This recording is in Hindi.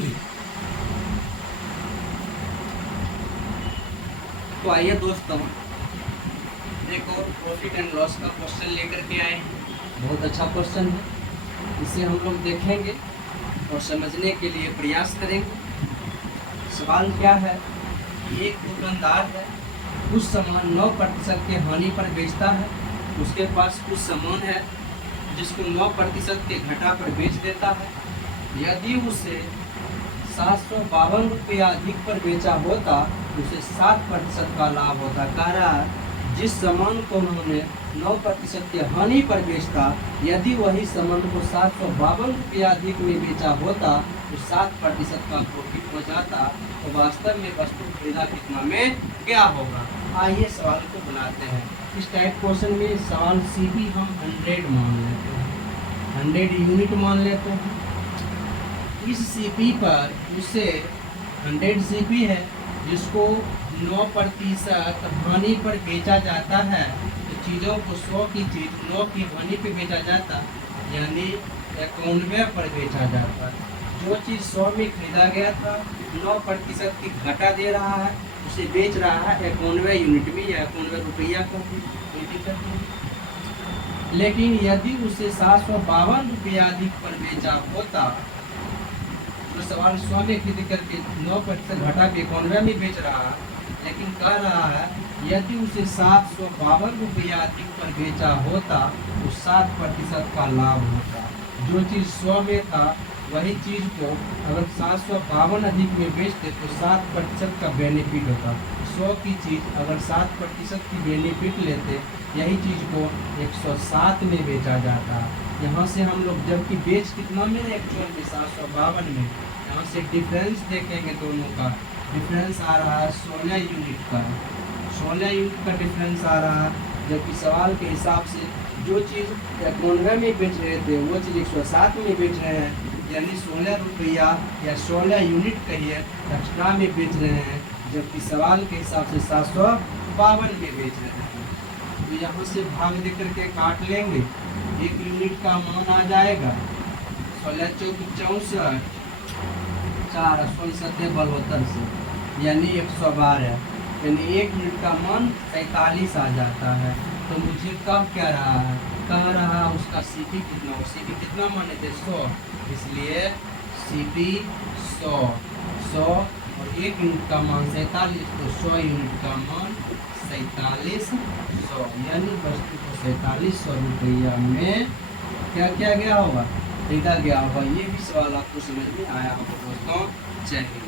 तो आइए दोस्तों, एक और प्रॉफिट एंड लॉस का क्वेश्चन लेकर के आए हैं। बहुत अच्छा क्वेश्चन है, इसे हम लोग देखेंगे और समझने के लिए प्रयास करेंगे। सवाल क्या है? एक दुकानदार है, कुछ सामान 9% के हानि पर बेचता है। उसके पास कुछ सामान है जिसको 9% के घटा पर बेच देता है। यदि उसे 752 रुपये अधिक पर बेचा होता तो उसे 7% का लाभ होता। कह रहा है जिस सामान को उन्होंने 9% के हानि पर बेचता, यदि वही सामान को 752 रुपये अधिक में बेचा होता तो 7% का प्रॉफिट हो जाता। तो वास्तव में वस्तु खरीदा कितना में क्या होगा? आइए सवाल को बनाते हैं। इस टाइप क्वेश्चन में सवाल CP हम 100 मान लेते हैं, 100 यूनिट मान लेते हैं। इस CP पर उसे 100 CP है जिसको 9% हानि पर बेचा जाता है। तो चीज़ों को 100 की चीज़ 9 की हानि पर बेचा जाता, यानी 91 पर बेचा जाता। जो चीज़ 100 में खरीदा गया था 9% की घटा दे रहा है, उसे बेच रहा है 91 यूनिट में या 91 रुपया का। कोई दिक्कत नहीं। लेकिन यदि उसे 752 रुपया अधिक पर बेचा होता, तो सवाल 100 में खरीद करके 9% घटा के 91 में बेच रहा है, लेकिन कह रहा है यदि उसे 752 रुपया अधिक पर बेचा होता तो 7% का लाभ होता। जो चीज़ 100 में था वही चीज़ को अगर 752 अधिक में बेचते तो 7% का बेनिफिट होता। 100 की चीज़ अगर 7% की बेनिफिट लेते, यही चीज़ को 107 में बेचा जाता। यहाँ से हम लोग जबकि बेच कितना में एक्चुअल में 752 में, यहाँ से डिफरेंस देखेंगे। दोनों का डिफरेंस आ रहा है 16 यूनिट का, 16 यूनिट का डिफरेंस आ रहा है। जबकि सवाल के हिसाब से जो चीज़ 91 में बेच रहे थे वो चीज़ 107 में बेच रहे हैं, यानी 16 रुपया या 16 यूनिट कहिए एक्स्ट्रा में बेच रहे हैं। जबकि सवाल के हिसाब से 752 में बेच रहे हैं। तो यहाँ से भाग दे करके काट लेंगे, 1 यूनिट का मान आ जाएगा 16 चौक 64, 4 16 72 से, यानी 112, यानी 1 यूनिट का मान 47 आ जाता है। तो मुझे कब कह रहा है, कह रहा उसका CP कितना हो, CP कितना माने थे 100, इसलिए CP 100 और 1 यूनिट का मान 47, तो 100 यूनिट का मान 4700, यानी वस्तु को 4700 रुपया में क्या किया गया होगा, खरीदा गया होगा। ये भी सवाल आपको समझ में आया होगा दोस्तों। जय हिंद।